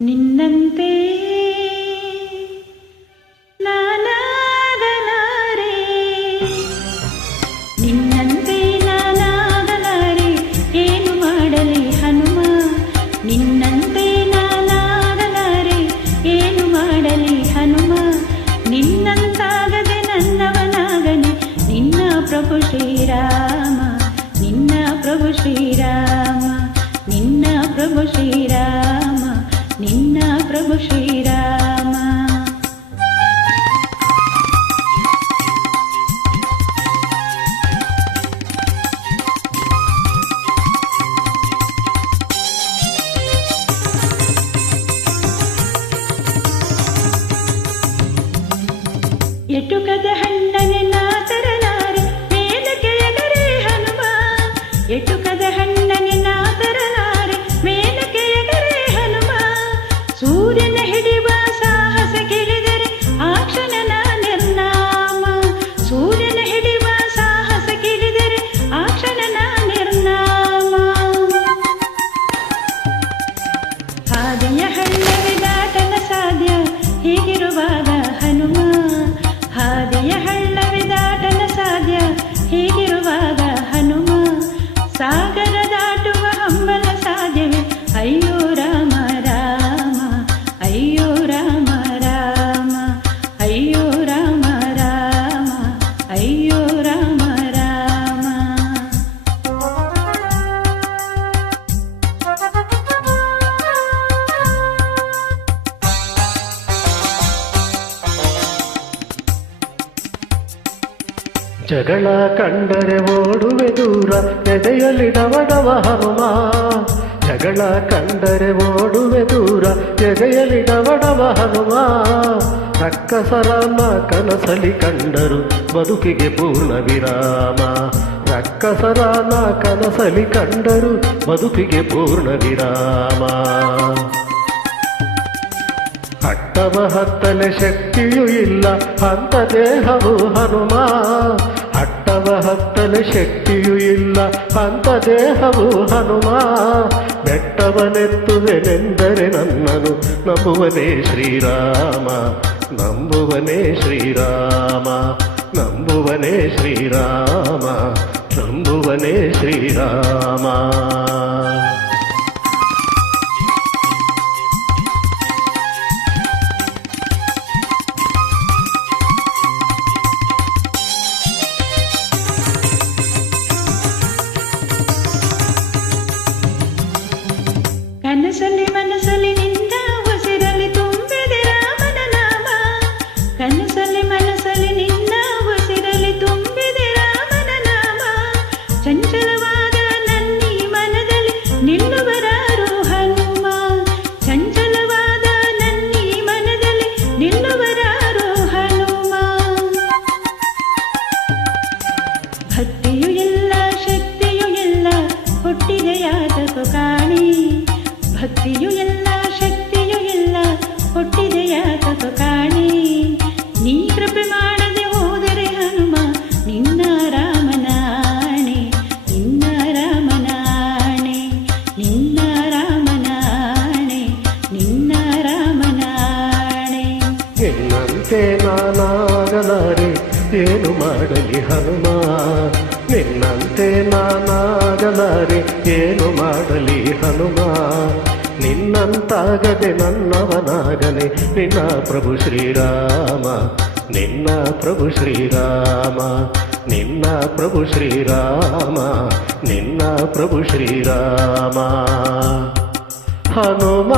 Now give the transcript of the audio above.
ನಿನ್ನಂತೆ ನಾನಾಗಲಾರೆ, ನಿನ್ನಂತೆ ನಾನಾಗಲಾರೆ, ಏನು ಮಾಡಲಿ ಹನುಮ. ನಿನ್ನಂತೆ ನಾನಾಗಲಾರೆ, ಏನು ಮಾಡಲಿ ಹನುಮ. ನಿನ್ನಂತಾಗದೆ ನನ್ನವನಾಗನೆ ನಿನ್ನ ಪ್ರಭು ಶ್ರೀರಾಮ, ನಿನ್ನ ಪ್ರಭು ಶ್ರೀರಾಮ, ನಿನ್ನ ಪ್ರಭು ಶ್ರೀರಾಮ, ನಿನ್ನ ಪ್ರಭು ಶ್ರೀರಾಮ. ಎಟುಕದ ಹಣ್ಣನೆ ನಾ ತರಲಾರೆ, ಮೇಲೆ ಕೆಳಗರೆ ಹನುಮ. ಎಟುಕದ ಹಣ್ಣನೆ ನಾ ತರಲಾರೆ, ಮೇಲೆ ಕೆಳಗರೆ ಹನುಮ. ಸೂರ್ಯನ ಹಿಡಿಯುವ ಸಾಹಸ ಕೇಳಿದರೆ ಆ ಕ್ಷಣ ನಾ ನಿರ್ನಾಮ. ಸೂರ್ಯನ ಹಿಡಿಯುವ ಸಾಹಸ ಕೇಳಿದರೆ ಆ ಕ್ಷಣ ನಾ ನಿರ್ನಾಮ. ಹಾದಿಯ ಹಳ್ಳವೇ ದಾಟಲ ಸಾಧ್ಯ ಹೀಗಿರುವಾಗ ಹನುಮ. ಹಾದಿಯ ಹಳ್ಳವೇ ದಾಟಲ ಸಾಧ್ಯ ಹೀಗಿರುವಾಗ ಹನುಮ. ಸಾಗರ ದಾಟುವ ಹಂಬಲ ಸಾಧ್ಯವೇ ಅಯ್ಯೋ ರಾಮ ರಾಮ, ಅಯ್ಯೋ ರಾಮ ರಾಮ, ಅಯ್ಯೋ ರಾಮ ರಾಮ, ಅಯ್ಯೋ ರಾಮ ರಾಮ. ಜಗಳ ಕಂಡರೆ ಓಡುವೆ ದೂರ, ಎದೆಯಲ್ಲಿ ಡವಡವ ಹನುಮ. ಜಗಳ ಕಂಡರೆ ಓಡುವೆ ದೂರ, ಎದೆಯಲ್ಲಿ ಡವಡವ ಹನುಮ. ರಕ್ಕಸರನ್ನ ಕನಸಲಿ ಕಂಡರು ಬದುಕಿಗೆ ಪೂರ್ಣ ವಿರಾಮ. ರಕ್ಕಸರನ್ನ ಕನಸಲಿ ಕಂಡರು ಬದುಕಿಗೆ ಪೂರ್ಣ ವಿರಾಮ. ಅಟ್ಟವ ಹತ್ತಲೆ ಶಕ್ತಿಯೂ ಇಲ್ಲ ಅಂತ ದೇಹವು ಹನುಮ. ಅಟ್ಟವ ಹತ್ತಲೆ ಶಕ್ತಿಯೂ ಇಲ್ಲ ಅಂತ ದೇಹವು ಹನುಮ. ಬೆಟ್ಟವನೆತ್ತುವೆನೆಂದರೆ ನನ್ನನು ನಂಬುವನೇ ಶ್ರೀರಾಮ, ನಂಬುವನೇ ಶ್ರೀರಾಮ, ನಂಬುವನೇ ಶ್ರೀರಾಮ, ನಂಬುವನೇ ಶ್ರೀರಾಮ. ಕನಸಲ್ಲಿ ಮನಸ್ಸಲ್ಲಿ ನಿನ್ನ ಉಸಿರಲ್ಲಿ ತುಂಬಿದೆ ರಾಮನ ನಾಮ. ಕನಸಲ್ಲಿ ಮನಸ್ಸಲ್ಲಿ ನಿನ್ನ ಉಸಿರಲ್ಲಿ ತುಂಬಿದೆ ರಾಮನ ನಾಮ. ಚಂಚಲವಾದ ನನ್ನೀ ಮನದಲ್ಲಿ ನಿಲ್ಲುವರಾರು ಹನುಮ. ಚಂಚಲವಾದ ನನ್ನೀ ಮನದಲ್ಲಿ ನಿಲ್ಲುವರಾರು ಹನುಮ. ಭಕ್ತಿಯೂ ಇಲ್ಲ ಶಕ್ತಿಯೂ ಇಲ್ಲ ಹುಟ್ಟಿದೆಯಾದಕು ಕಾಣಿ. ಭಕ್ತಿಯೂ ಇಲ್ಲ ಶಕ್ತಿಯೂ ಇಲ್ಲ ಹುಟ್ಟಿದೆಯಾದಕು ಕಾಣಿ. ನೀ ಕೃಪೆ ಮಾಡದೆ ಹೋದರೆ ಹನುಮ ನಿನ್ನ ರಾಮನಾಣೆ, ನಿನ್ನ ರಾಮನಾಣೆ, ನಿನ್ನ ರಾಮನಾಣೆ, ನಿನ್ನ ರಾಮನಾಣೆ. ನಿನ್ನಂತೆ ನಾನಾಗಲಾರೆ, ಏನು ಮಾಡಲಿ ಹನುಮ. ನಿನ್ನಂತೆ ನಾನಾಗಲಾರೆ, ಏನು ಮಾಡಲಿ ಹನುಮ. ನಿನ್ನಂತಾಗದೆ ನನ್ನವನಾಗನೆ ನಿನ್ನ ಪ್ರಭು ಶ್ರೀರಾಮ, ನಿನ್ನ ಪ್ರಭು ಶ್ರೀರಾಮ, ನಿನ್ನ ಪ್ರಭು ಶ್ರೀರಾಮ, ನಿನ್ನ ಪ್ರಭು ಶ್ರೀರಾಮ. ಹನುಮ